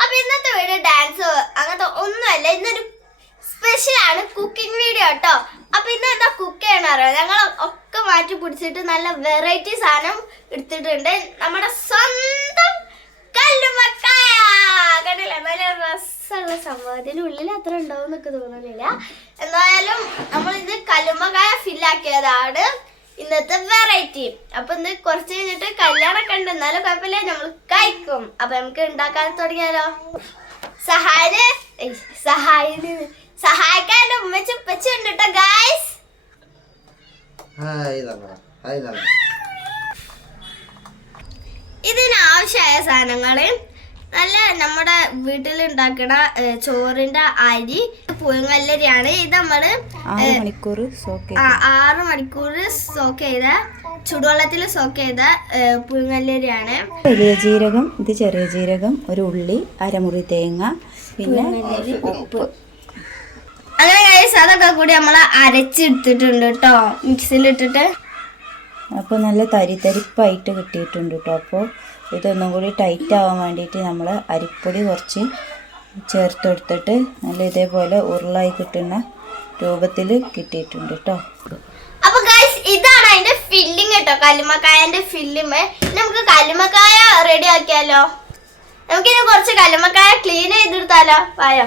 അപ്പൊ ഇന്നത്തെ video dance അങ്ങനത്തെ ഒന്നുമല്ല, ഇന്നൊരു സ്പെഷ്യൽ ആണ്, കുക്കിംഗ് വീഡിയോ കേട്ടോ. അപ്പൊ ഇന്ന് എന്താ കുക്ക് ചെയ്യണ അറിയാം, ഞങ്ങൾ ഒക്കെ മാറ്റി പിടിച്ചിട്ട് നല്ല വെറൈറ്റി സാധനം എടുത്തിട്ടുണ്ട്. നമ്മുടെ സ്വന്തം കല്ലുമ്മക്കായ കണ്ടില്ല, നല്ല രസമുള്ള സംഭവം. ഇതിനുള്ളിൽ അത്ര ഉണ്ടാവും എന്നൊക്കെ തോന്നുന്നില്ല. എന്തായാലും നമ്മൾ ഇത് കല്ലുമ്മക്കായ ഫില്ലാക്കിയതാണ് ഇന്നത്തെ വെറൈറ്റി. അപ്പൊ ഇന്ന് കുറച്ച് കഴിഞ്ഞിട്ട് കല്യാണമൊക്കെ ഉണ്ട്, എന്നാലും കുഴപ്പമില്ല, നമ്മൾ കഴിക്കും. അപ്പൊ നമുക്ക് ഉണ്ടാക്കാൻ തുടങ്ങിയാലോ. സഹായിക്കാൻ ഉമ്മച്ചി ഉപ്പച്ചി ഉണ്ട് കേട്ടോ ഗായ്സ്. ഇതിനാവശ്യമായ സാധനങ്ങള് നല്ല നമ്മുടെ വീട്ടിൽ ഉണ്ടാക്കുന്ന ചോറിന്റെ അരി, പുഴുങ്ങല്ലരിയാണ്. ഇത് നമ്മള് 6 മണിക്കൂർ സോക്ക് ചെയ്ത ചുടുവെള്ളത്തിൽ സോക്ക് ചെയ്ത പുഴുങ്ങല്ലരിയാണ്. വലിയ ജീരകം, ഇത് ചെറിയ ജീരകം, ഒരു ഉള്ളി, അരമുറി തേങ്ങ, പിന്നെ ഉപ്പ്. അങ്ങനെ ഗൈസ് അതൊക്കെ കൂടി നമ്മൾ അരച്ചെടുത്തിട്ടുണ്ട് കേട്ടോ, മിക്സിയിലിട്ടിട്ട്. അപ്പോൾ നല്ല തരിപ്പായിട്ട് കിട്ടിയിട്ടുണ്ട് കേട്ടോ. അപ്പോൾ ഇതൊന്നും കൂടി ടൈറ്റ് ആവാൻ വേണ്ടിയിട്ട് നമ്മൾ അരിപ്പൊടി കുറച്ച് ചേർത്തെടുത്തിട്ട് നല്ല ഇതേപോലെ ഉരുളായി കിട്ടുന്ന രൂപത്തിൽ കിട്ടിയിട്ടുണ്ട് കേട്ടോ. അപ്പൊ ഗൈസ് ഇതാണ് അതിന്റെ ഫില്ലിങ് കേട്ടോ, കല്ലുമ്മക്കായന്റെ ഫില്ലിങ്. നമുക്ക് കല്ലുമ്മക്കായ റെഡി ആക്കിയാലോ. നമുക്കിനി കുറച്ച് കല്ലുമ്മക്കായ ക്ലീൻ ചെയ്തെടുത്താലോ. വായോ.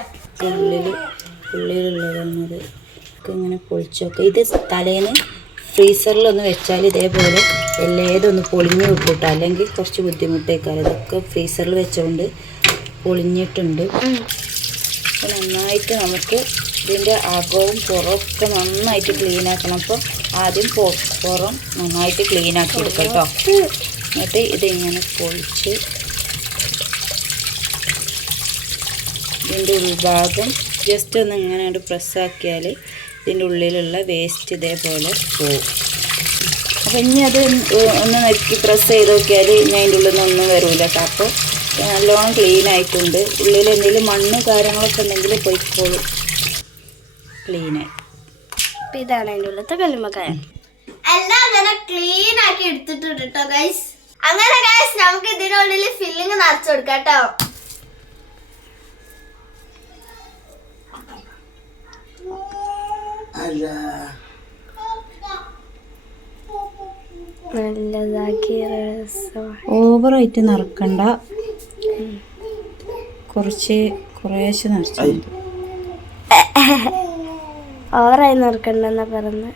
ഉള്ളിലുള്ളതാണത് ഇങ്ങനെ പൊളിച്ചൊക്കെ. ഇത് തലേന്ന് ഫ്രീസറിലൊന്ന് വെച്ചാൽ ഇതേപോലെ എല്ലാതൊന്ന് പൊളിഞ്ഞ് വിട്ടിട്ടോ, അല്ലെങ്കിൽ കുറച്ച് ബുദ്ധിമുട്ടേക്കാരം. ഇതൊക്കെ ഫ്രീസറിൽ വെച്ചുകൊണ്ട് പൊളിഞ്ഞിട്ടുണ്ട്. അപ്പോൾ നന്നായിട്ട് നമുക്ക് ഇതിൻ്റെ അകവും പുറമൊക്കെ നന്നായിട്ട് ക്ലീൻ ആക്കണം. അപ്പോൾ ആദ്യം പുറം നന്നായിട്ട് ക്ലീൻ ആക്കി എടുക്കാം കേട്ടോ. എന്നിട്ട് ഇതിങ്ങനെ പൊളിച്ച് ഇതിൻ്റെ ഉൾഭാഗം ജസ്റ്റ് ഒന്ന് ഇങ്ങനെ പ്രസ്സാക്കിയാൽ ഇതിൻ്റെ ഉള്ളിലുള്ള വേസ്റ്റ് ഇതേപോലെ പോകും. അപ്പോൾ ഇനി അത് ഒന്ന് നക്കി പ്രസ് ചെയ്ത് നോക്കിയാൽ ഇനി അതിൻ്റെ ഉള്ളിൽ നിന്നൊന്നും വരില്ല കേട്ടോ. അപ്പോൾ നല്ലോണം ക്ലീൻ ആയിട്ടുണ്ട്. ഉള്ളിൽ എന്തെങ്കിലും മണ്ണ് കാര്യങ്ങളൊക്കെ ഉണ്ടെങ്കിൽ പോയിക്കോളും, ക്ലീനായി. അപ്പം ഇതാണ് അതിൻ്റെ ഉള്ളത്തെ കല്ലുമ്മക്കായ. എല്ലാം അങ്ങനെ ക്ലീൻ ആക്കി എടുത്തിട്ടുണ്ട് കേട്ടോ ഗൈസ്. അങ്ങനെ ഗൈസ് നമുക്ക് ഇതിനുള്ളിൽ ഫില്ലിങ് നിറച്ചു കൊടുക്കാം കേട്ടോ. ഓവറായിട്ട് നിറക്കണ്ട, കുറേശ്ശെ നിറച്ചാൽ മതി. ഓവറായി നിറക്കണ്ടെന്നാ പറഞ്ഞത്.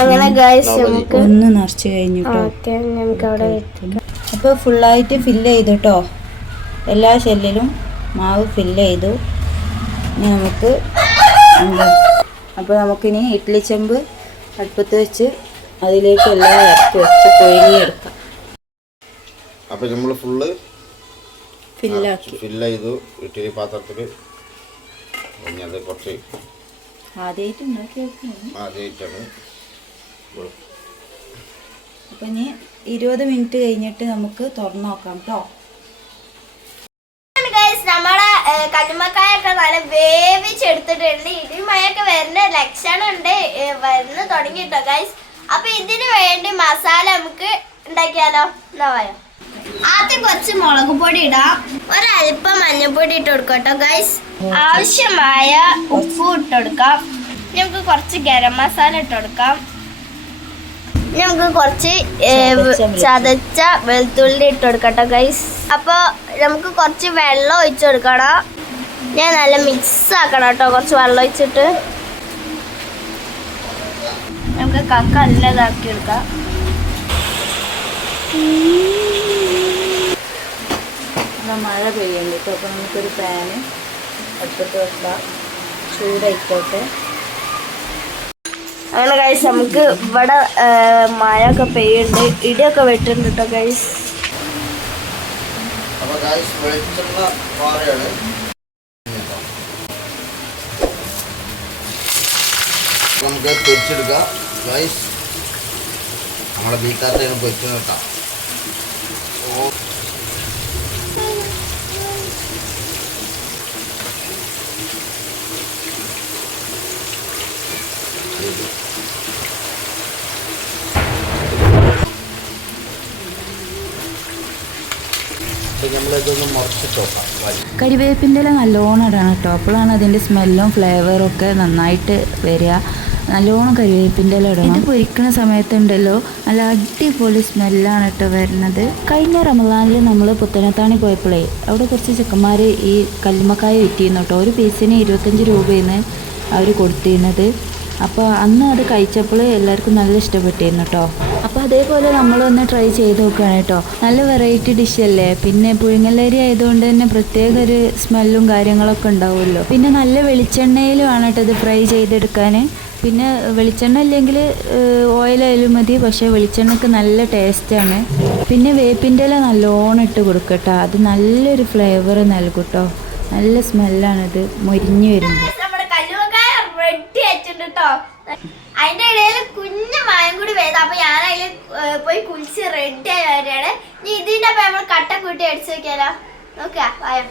അങ്ങനെ ഗൈസ് നമുക്ക് ഒന്ന് നിറച്ച് കഴിഞ്ഞിട്ടോ. നമുക്ക് അവിടെ അപ്പോൾ ഫുള്ളായിട്ട് ഫില്ല് ചെയ്തിട്ടോ, എല്ലാ ഷെല്ലിലും മാവ് ഫില്ല് ചെയ്തു. ഇനി നമുക്ക് അപ്പോൾ നമുക്കിനി ഇഡ്ഡലി ചെമ്പ് അടുപ്പത്ത് വെച്ച് അതിലേക്ക് എല്ലാം ഇറക്കി വെച്ച് പുഴുങ്ങിയെടുക്കാം. അപ്പോൾ നമ്മൾ ഫുള്ള് ഫില്ല് ചെയ്തു ഇഡ്ഡലി പാത്രത്തിൽ. അത് കുറച്ച് ആദ്യമായിട്ടാണ്. അപ്പം ഇനി 20 മിനിറ്റ് കഴിഞ്ഞിട്ട് നമുക്ക് തുറന്നു നോക്കാം കേട്ടോ. നമ്മളെ കല്ലുമ്മക്കായൊക്കെ നല്ല വേവിച്ചെടുത്തിട്ടുണ്ട്. ഇടിമയൊക്കെ വരുന്ന ലക്ഷണമുണ്ട്, വരുന്ന തുടങ്ങിട്ടോ ഗൈസ്. അപ്പൊ ഇതിന് വേണ്ടി മസാല നമുക്ക് ഉണ്ടാക്കിയാലോ. എന്താവായോ, ആദ്യം കുറച്ച് മുളക് പൊടി ഇടാം, ഒരല്പം മഞ്ഞൾപ്പൊടി ഇട്ട് കൊടുക്കട്ടോ ഗൈസ്. ആവശ്യമായ ഉപ്പ് ഇട്ട് കൊടുക്കാം. നമുക്ക് കുറച്ച് ഗരം മസാല ഇട്ട് കൊടുക്കാം. നമുക്ക് കുറച്ച് ചതച്ച വെളുത്തുള്ളി ഇട്ട് കൊടുക്കട്ടോ ഗൈസ്. അപ്പോൾ നമുക്ക് കുറച്ച് വെള്ളം ഒഴിച്ച് കൊടുക്കണം. ഞാൻ നല്ല മിക്സ് ആക്കണം കേട്ടോ, കുറച്ച് വെള്ളം ഒഴിച്ചിട്ട്. നമുക്ക് കക്ക നല്ല ഇതാക്കി എടുക്കാം. മഴ പെയ്യുന്നുണ്ട് കേട്ടോ. അപ്പോൾ നമുക്കൊരു പാന് അടുപ്പത്ത് വെക്കാം, ചൂടായിക്കോട്ടെ. അങ്ങനെ ഗൈസ് നമുക്ക് ഇവിടെ മഴയൊക്കെ പെയ്യുന്നുണ്ട്, ഇടിയൊക്കെ വെട്ടുന്നുണ്ട് കേട്ടോ ഗൈസ്. നമുക്ക് പൊരിച്ചെടുക്കാം ഗൈസ്. നമ്മളെ വീട്ടാത്ത പൊരിച്ചു നിർത്താം. നമ്മളിതൊന്ന് മുറിച്ചിട്ട് നോക്കാം. കരിവേപ്പിൻ്റെ ഇല നല്ലോണം ഇടണം കേട്ടോ. അപ്പോഴാണ് അതിൻ്റെ സ്മെല്ലും ഫ്ലേവറും ഒക്കെ നന്നായിട്ട് വരിക. നല്ലോണം കരിവേപ്പിൻ്റെ ഇല ഇടണം. ഇത് പൊരിക്കുന്ന സമയത്തുണ്ടല്ലോ നല്ല അടിപൊളി സ്മെല്ലാണ് കേട്ടോ വരുന്നത്. കഴിഞ്ഞ റമദാനിൽ നമ്മൾ പുത്തനത്താണി പോയപ്പോഴേ അവിടെ കുറച്ച് ചെക്കന്മാർ ഈ കല്ലുമ്മക്കായ വിറ്റിരുന്നു കേട്ടോ. ഒരു പീസിന് 25 രൂപയാണ് അവർ കൊടുത്തിരുന്നത്. അപ്പോൾ അന്ന് അത് കഴിച്ചപ്പോൾ എല്ലാവർക്കും നല്ല ഇഷ്ടപ്പെട്ടിരുന്നു കേട്ടോ. അപ്പോൾ അതേപോലെ നമ്മളൊന്ന് ട്രൈ ചെയ്ത് നോക്കുകയാണ് കേട്ടോ. നല്ല വെറൈറ്റി ഡിഷല്ലേ. പിന്നെ പുഴുങ്ങലരി ആയതുകൊണ്ട് തന്നെ പ്രത്യേക ഒരു സ്മെല്ലും കാര്യങ്ങളൊക്കെ ഉണ്ടാവുമല്ലോ. പിന്നെ നല്ല വെളിച്ചെണ്ണയിലും ആണ് കേട്ടോ ഇത് ഫ്രൈ ചെയ്തെടുക്കാൻ. പിന്നെ വെളിച്ചെണ്ണ ഇല്ലെങ്കിൽ ഓയിലായാലും മതി. പക്ഷേ വെളിച്ചെണ്ണയ്ക്ക് നല്ല ടേസ്റ്റാണ്. പിന്നെ വേപ്പിൻ്റെ ഇല നല്ലോണം ഇട്ട് കൊടുക്കട്ടോ. അത് നല്ലൊരു ഫ്ലേവർ നൽകും കേട്ടോ. നല്ല സ്മെല്ലാണിത് മൊരിഞ്ഞ് വരുമ്പോൾ. അതിന്റെ ഇടയിൽ കുഞ്ഞു മായം കൂടി വേദം. അപ്പൊ ഞാൻ അതിൽ പോയി കുളിച്ച് റെഡി ആയി വരികയാണ്. ഇനി ഇതിന്റെ ഒപ്പം നമ്മൾ കട്ട കൂട്ടി അടിച്ചു നോക്കിയാലോ. നോക്കുക വായം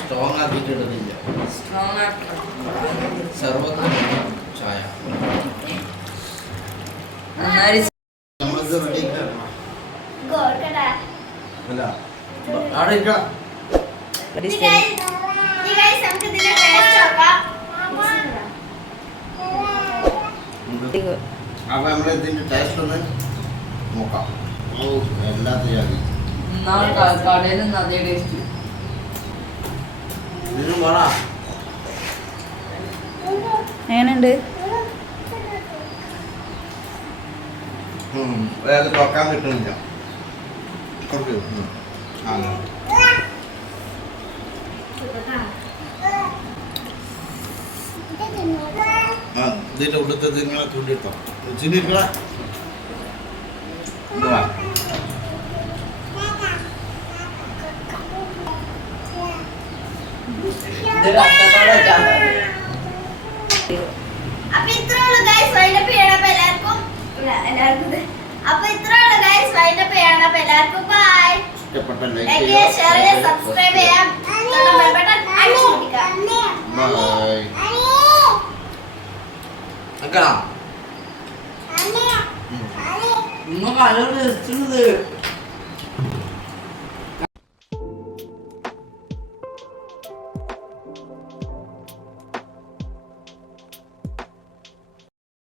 സ്ട്രോങ് ആക്കിയിട്ട് ഇടുന്നില്ല. ചായ അപ്പൊ നമ്മളെ ഇതിന്റെ ടേസ്റ്റ് ഒന്ന് നോക്കാം. എല്ലാത്തിനും എങ്ങനെയുണ്ട്? വേറെ തുറക്കാൻ കിട്ടുന്നില്ല. ഇതിന്റെ ഉള്ളത്തെ ഇങ്ങനെ തുണ്ടിട്ടോ ചിന്നിരിക്കണ അപ്പൊ ഇത്രയുള്ള ഗൈസ് വൈൻഡപ്പ് ചെയ്യണം. അപ്പൊ എല്ലാവർക്കും അപ്പൊ ഇത്രയുള്ള ഗൈസ് വൈൻഡപ്പ് ചെയ്യണം. അപ്പൊ എല്ലാവർക്കും ബൈ. ഇഷ്ടപ്പെട്ട ലൈക്ക് ലൈക്ക് ചെയ്യുക, ഷെയർ ചെയ്യുക, സബ്സ്ക്രൈബ് ചെയ്യാം. ബെൽ ബട്ടൺ അടിച്ചു പിടിക്കുക. ബൈ. ഉമ്മ കലോട്